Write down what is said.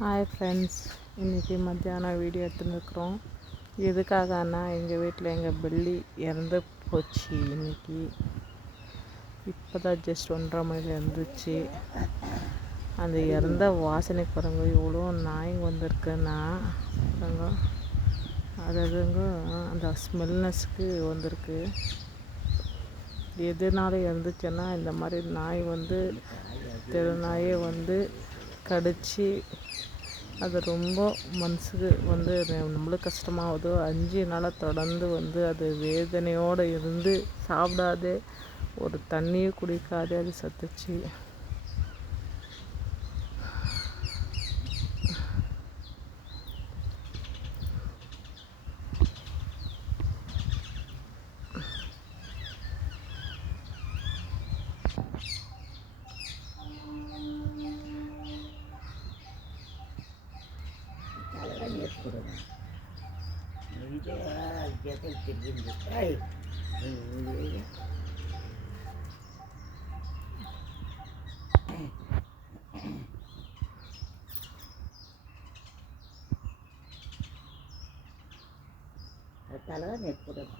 Hi friends, இன்றைக்கி மத்தியானம் video எடுத்துருக்குறோம். எதுக்காகனா எங்கள் வீட்டில் எங்கள் பில்லி இறந்து போச்சு. இன்றைக்கி இப்போ தான் ஜஸ்ட் 1:30 மணிக்கு இருந்துச்சு. அந்த இறந்த வாசனை பாருங்க, எவ்வளோ நாய்ங்க வந்திருக்குன்னா பாருங்க, அதுங்க அந்த ஸ்மெல்னஸ்க்கு வந்திருக்கு. எதனால இறந்துச்சுன்னா இந்த மாதிரி நாய் தெரு நாயை கடிச்சு அது ரொம்ப மனசுக்கு நம்மளுக்கு கஷ்டமாகுது. 5 நாளாக தொடர்ந்து அது வேதனையோடு இருந்து சாப்பிடாதே, ஒரு தண்ணியும் குடிக்காதே அது சத்துச்சு. தலைதான் நெற்புடன்